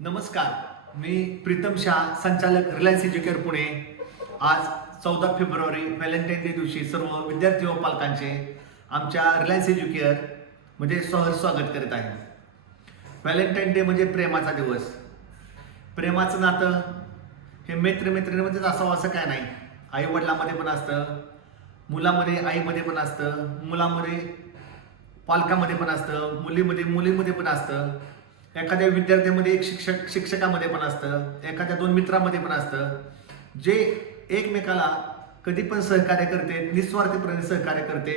नमस्कार मी प्रीतम शाह संचालक Reliance Educare Pune. आज चौदा फेब्रुवारी व्हॅलेंटाईन डे दिवशी सर्व विद्यार्थी व पालकांचे आमच्या रिलायन्स एज्युकेअर म्हणजे सहज स्वागत करीत आहे. व्हॅलेंटाईन डे म्हणजे प्रेमाचा दिवस. प्रेमाचं नातं हे मित्र मैत्रिणीमध्येच असावं असं काय नाही. आई वडिलामध्ये पण असतं मुलामध्ये आईमध्ये पण असतं मुलामध्ये पालकामध्ये पण असतं मुलीमध्ये मुलीमध्ये पण असतं. एखाद्या विद्यार्थ्यामध्ये एक शिक्षक शिक्षकामध्ये पण असतं एखाद्या दोन मित्रामध्ये पण असतं जे एकमेकाला कधी पण सहकार्य करते निस्वार्थीपणे सहकार्य करते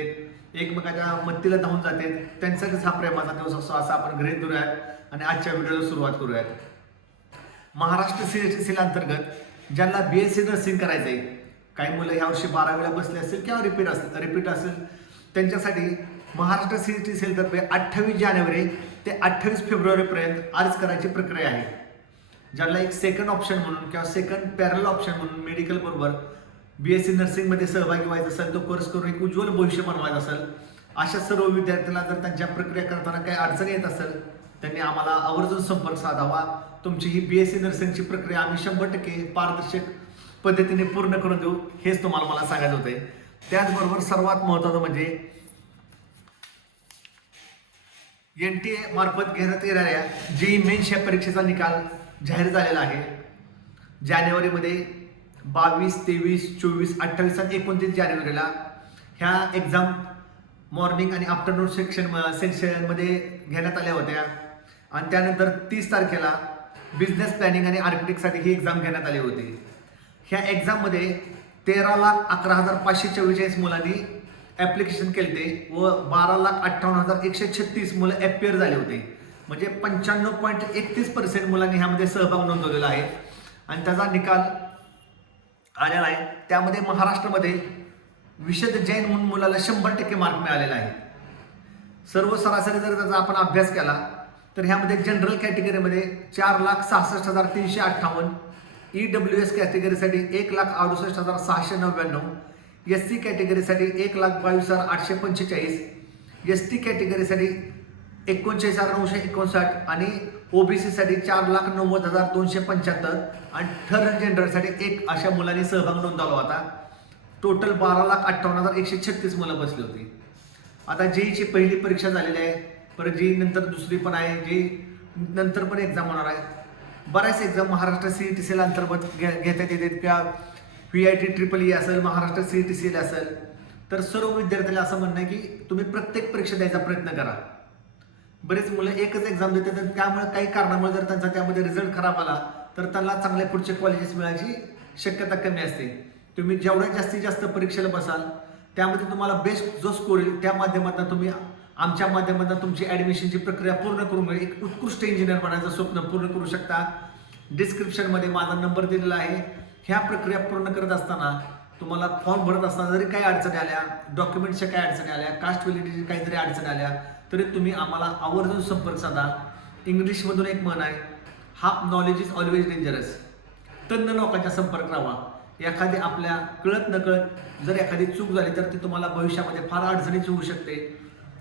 एकमेकाच्या मत्तीला धावून जाते त्यांच्याच हा प्रेमाचा दिवस असतो असं आपण गृहित धरूयात आणि आजच्या व्हिडिओला सुरुवात करूयात. महाराष्ट्र सी अंतर्गत ज्यांना बी एस सी नर्सिंग करायचं आहे काही मुलं ह्या वर्षी बारावीला बसले असतील किंवा रिपीट असेल रिपीट असेल त्यांच्यासाठी महाराष्ट्र सी टी सेलतर्फे अठ्ठावीस जानेवारी ते अठ्ठावीस फेब्रुवारीपर्यंत अर्ज करायची प्रक्रिया आहे. ज्याला एक सेकंड ऑप्शन म्हणून किंवा सेकंड पॅरल ऑप्शन म्हणून मेडिकल बरोबर बी एस सी नर्सिंगमध्ये सहभागी व्हायचं असेल तो कोर्स करून एक उज्ज्वल भविष्य बनवायचं असेल अशा सर्व विद्यार्थ्यांना जर त्यांच्या प्रक्रिया करताना काही अडचण येत असेल त्यांनी आम्हाला आवर्जून संपर्क साधावा. तुमची ही बी एस सी नर्सिंगची प्रक्रिया आम्ही शंभर टक्के पारदर्शक पद्धतीने पूर्ण करून देऊ हेच तुम्हाला मला सांगायचं होतं त्याचबरोबर सर्वात महत्त्वाचं म्हणजे एन टी ए मार्फत घेण्यात येणाऱ्या जेई मेन्स या परीक्षेचा निकाल जाहीर झालेला आहे. जानेवारीमध्ये बावीस तेवीस चोवीस अठ्ठावीस आणि एकोणतीस जानेवारीला ह्या एक्झाम मॉर्निंग आणि आफ्टरनून सेक्शन सेक्शनमध्ये घेण्यात आल्या होत्या. आणि त्यानंतर तीस तारखेला बिझनेस प्लॅनिंग आणि आर्किटेक्टसाठी ही एक्झाम घेण्यात आली होती. ह्या एक्झाममध्ये तेरा लाख अकरा हजार पाचशे चव्वेचाळीस मुलांनी ॲप्लिकेशन केले व बारा लाख अठ्ठावन्न हजार एकशे छत्तीस मुलं ॲपियर झाले होते. म्हणजे पंच्याण्णव पॉईंट एकतीस पर्सेंट मुलांनी ह्यामध्ये सहभाग नोंदवलेला आहे. आणि त्याचा निकाल आलेला आहे. त्यामध्ये महाराष्ट्रामध्ये विशद जैन म्हणून मुलाला शंभर टक्के मार्क मिळालेला आहे. सर्व सरासरी जर त्याचा आपण अभ्यास केला तर ह्यामध्ये जनरल कॅटेगरीमध्ये चार लाख सहासष्ट हजार तीनशे अठ्ठावन्न ई डब्ल्यू एस कॅटेगरीसाठी एक लाख अडुसष्ट हजार सहाशे नव्याण्णव एस सी कॅटेगरीसाठी एक लाख बावीस हजार आठशे पंचेचाळीस. एस टी कॅटेगरीसाठी एकोणचाळीस हजार नऊशे एकोणसाठ आणि ओबीसीसाठी चार लाख नव्वद हजार दोनशे पंच्याहत्तर. आणि थर्ड जेंडरसाठी एक अशा मुलांनी सहभाग नोंदवला होता. टोटल बारा लाख अठ्ठावन्न हजार एकशे छत्तीस मुलं बसली होती. आता जेईची पहिली परीक्षा झालेली आहे. परत जेई नंतर दुसरी पण आहे. जे नंतर पण एक्झाम होणार आहे. बऱ्याच exam Maharashtra C T C अंतर्गत घे घेण्यात येतात किंवा V I T triple E असेल महाराष्ट्र सी टी सी असेल तर सर्व विद्यार्थ्याला असं म्हणणं आहे की तुम्ही प्रत्येक परीक्षा द्यायचा प्रयत्न करा. बरेच मुलं एकच एक्झाम देतात आणि त्यामुळे काही कारणामुळे जर त्यांचा त्यामध्ये रिझल्ट खराब आला तर त्यांना चांगले पुढचे कॉलेजेस मिळायची शक्यता कमी असते. तुम्ही जेवढ्या जास्तीत जास्त परीक्षेला बसाल त्यामध्ये तुम्हाला बेस्ट जो स्कोर येईल त्या माध्यमातून तुम्ही आमच्या माध्यमातून तुमची ॲडमिशनची प्रक्रिया पूर्ण करून एक उत्कृष्ट इंजिनियर बनायचं स्वप्न पूर्ण करू शकता. डिस्क्रिप्शनमध्ये माझा नंबर दिलेला आहे. ह्या प्रक्रिया पूर्ण करत असताना तुम्हाला फॉर्म भरत असताना जरी काही अडचणी आल्या डॉक्युमेंटच्या काही अडचणी आल्या कास्ट व्हॅलिडिटी काही जरी अडचणी आल्या तरी तुम्ही आम्हाला आवर्जून संपर्क साधा. इंग्लिशमधून एक म्हण आहे half knowledge is always dangerous तज्ज्ञ लोकांच्या संपर्क राहा. एखादी आपल्या कळत नकळत जर एखादी चूक झाली तर ती तुम्हाला भविष्यामध्ये फार अडचणीची होऊ शकते.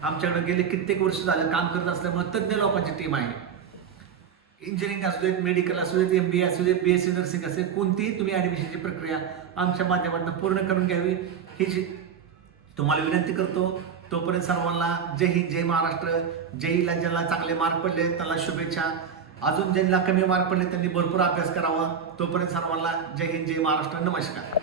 आमच्याकडे गेले कित्येक वर्ष झालं काम करत असल्यामुळे तज्ज्ञ लोकांची टीम आहे. इंजिनिअरिंग असू देत मेडिकल असू देत एम बी ए असू देत बी एस सी नर्सिंग असेल कोणतीही तुम्ही ॲडमिशनची प्रक्रिया आमच्या माध्यमातून पूर्ण करून घ्यावी. ही जी तुम्हाला विनंती करतो तोपर्यंत सर्वांना जय हिंद जय महाराष्ट्र जयला ज्यांना चांगले मार्क पडले त्यांना शुभेच्छा. अजून ज्यांना कमी मार्क पडले त्यांनी भरपूर अभ्यास करावा. तोपर्यंत सर्वांना जय हिंद जय महाराष्ट्र. नमस्कार.